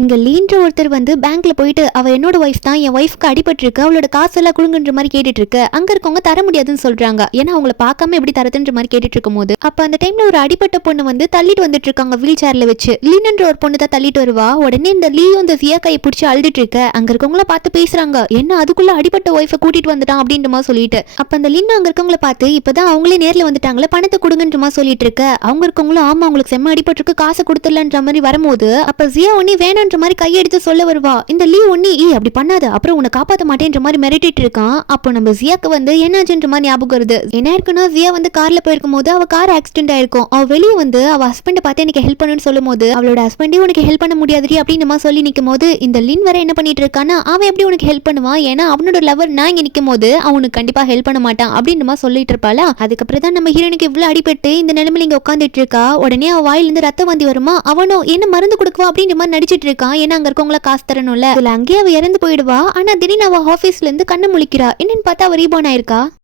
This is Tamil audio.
இங்க லீன்ற ஒருத்தர் வந்து பேங்க்ல போயிட்டு அவ என்னோட ஒய்ஃப் தான், என் ஒய்ஃப்க்கு அடிபட்டு இருக்கு, அவளோட காசு எல்லாம் குடுங்குன்ற மாதிரி கேட்டுட்டு இருக்கு. அங்க இருக்கவங்க தர முடியாதுன்னு சொல்றாங்க. ஏன்னா அவங்கள பார்க்காம எப்படி தரதுன்ற மாதிரி கேட்டுட்டு இருக்கும் போது அப்ப அந்த டைம்ல ஒரு அடிபட்ட பொண்ணு வந்து தள்ளிட்டு வந்துட்டு இருக்காங்க வீல் சேர்ல வச்சு. லீன்ற ஒரு பொண்ணு தான் தள்ளிட்டு வருவா. உடனே இந்த லீயும் இந்த ஜியா கையை பிடிச்சி அழுதுட்டு இருக்க. அங்க இருக்கவங்கள பார்த்து பேசுறாங்க, என்ன அதுக்குள்ள அடிபட்ட ஒய்ஃபை கூட்டிட்டு வந்துட்டான் அப்படின்ற மாதிரி சொல்லிட்டு. அப்ப அந்த லீன் அங்க இருக்கவங்கள பார்த்து இப்பதான் அவங்களே நேர்ல வந்துட்டாங்களே, பணத்தை கொடுங்கன்ற மாதிரி சொல்லிட்டு இருக்க. அவங்க இருக்கவங்களும் ஆமா உங்களுக்கு செம்ம அடிபட்டு இருக்கு, காசை கொடுத்துடலான்ற மாதிரி வரும்போது அப்ப ஜியா ஒன்னி வேணான்ற மாதிரி கையெடுத்து சொல்ல வருவா. இந்த லீ ஒன்னி அப்படி பண்ணாத, அப்புறம் உன்னை காப்பாத்த மாட்டேன்ற மாதிரி மிரட்டிட்டு இருக்கான். அப்போ நம்ம ஜியாக்கு வந்து என்னாச்சுன்ற மாதிரி ஞாபகம் வருது. என்ன இருக்குன்னா ஜியா வந்து கார்ல போயிருக்கும் போது அவ கார் ஆக்சிடென்ட் ஆயிருக்கும். அவ வெளியே வந்து அவ ஹஸ்பண்டை பார்த்து எனக்கு ஹெல்ப் பண்ணுன்னு சொல்லும் போது அவளோட ஹஸ்பண்டே உனக்கு ஹெல்ப் பண்ண முடியாதுரி அப்படின்னு மாதிரி சொல்லி நிற்கும் போது இந்த லின் வர என்ன பண்ணிட்டு இருக்கான்னா அவன் எப்படி உனக்கு ஹெல்ப் பண்ணுவான், ஏன்னா அவனோட லவர் நான் இங்க நிற்கும் போது அவனுக்கு கண்டிப்பா ஹெல்ப் பண்ண மாட்டான் அப்படின்னு மாதிரி சொல்லிட்டு இருப்பாளா. அதுக்கப்புறம் தான் நம்ம ஹீரோனுக்கு இவ்வளவு அடிபட்டு இந்த நிலைமையில இங்க உட்காந்துட்டு இருக்கா. உடனே அவ வாயிலிருந்து ரத்தம் வந்தி வருமா, அவனும் என்ன மருந்து கொடுக்குவா அப்படின்ற மாதிரி நடிச்சிட்டு இருக்கான். ஏன்னா அங்க இருக்கவங்கள காசு தரணும்ல. அங்கேயே அவ இறந்து போயிடுவா. ஆனா திடீர்னு அவ ஆபீஸ்ல இருந்து கண்ணு முழிக்கிறா. என்னன்னு பார்த்தா அவ ரீபார்ன் ஆயிருக்கா.